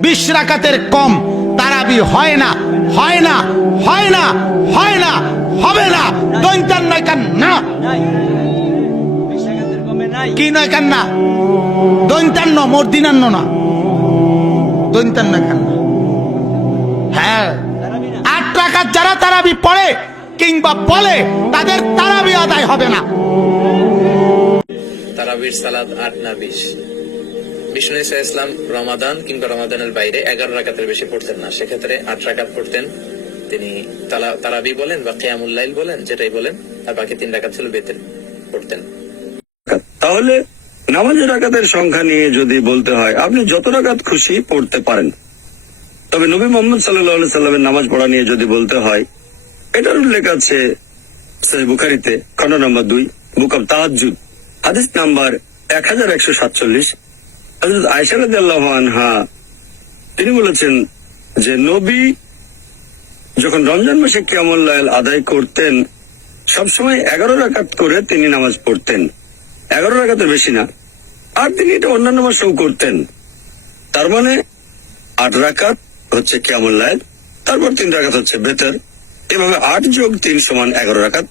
20 রাকাতের কম তারাবি হয় না, হয় না, হয় না, হয় না, হবে না। দৈন্তান নয় কেন না, কি নয় কেন না, দৈন্তান্ন মর্দিনান্ন না, দৈন্তান নয় কেন না। হ্যাঁ, 8 রাকাত যারা তারাবি পড়ে কিংবা বলে তাদের তারাবি আদায় হবে না। তারাবির সালাত 8 না 20। বিষ্ণু ইসা ইসলাম রমাদান কিংবা রমাদানের বাইরে 11 রাকাতের বেশি পড়তেন না, সেক্ষেত্রে 8 রাকাত পড়তেন। তিনি তারাবি বলেন বা কিয়ামুল লাইল বলেন, যেটাই বলেন, আর বাকি 3 রাকাত ছিল বেতের পড়তেন। তাহলে নামাজের রাকাতের সংখ্যা নিয়ে যদি বলতে হয়, আপনি যত রাকাত খুশি পড়তে পারেন। তবে নবী মোহাম্মদ সাল্লাল্লাহু আলাইহি সাল্লামের নামাজ পড়া নিয়ে যদি বলতে হয়, এটার উল্লেখ আছে সহিহ বুখারীতে, খণ্ড নম্বর 2, বুক অব তাহাজ্জুদ, হাদিস নাম্বার 1147। হযরত আয়েশা রাদিয়াল্লাহু আনহা তিনি বলেছেন যে নবী যখন রমজান মাসে কিয়ামুল লাইল আদায় করতেন, সবসময় 11 রাকাত করে তিনি নামাজ পড়তেন, 11 রাকাতের বেশি না। আর তিনি এটা অন্যান্য মাসেও করতেন। তার মানে 8 রাকাত হচ্ছে কিয়ামুল লাইল, তারপর 3 রাকাত হচ্ছে বেতর, এভাবে 8 যোগ 3 সমান 11 রাকাত।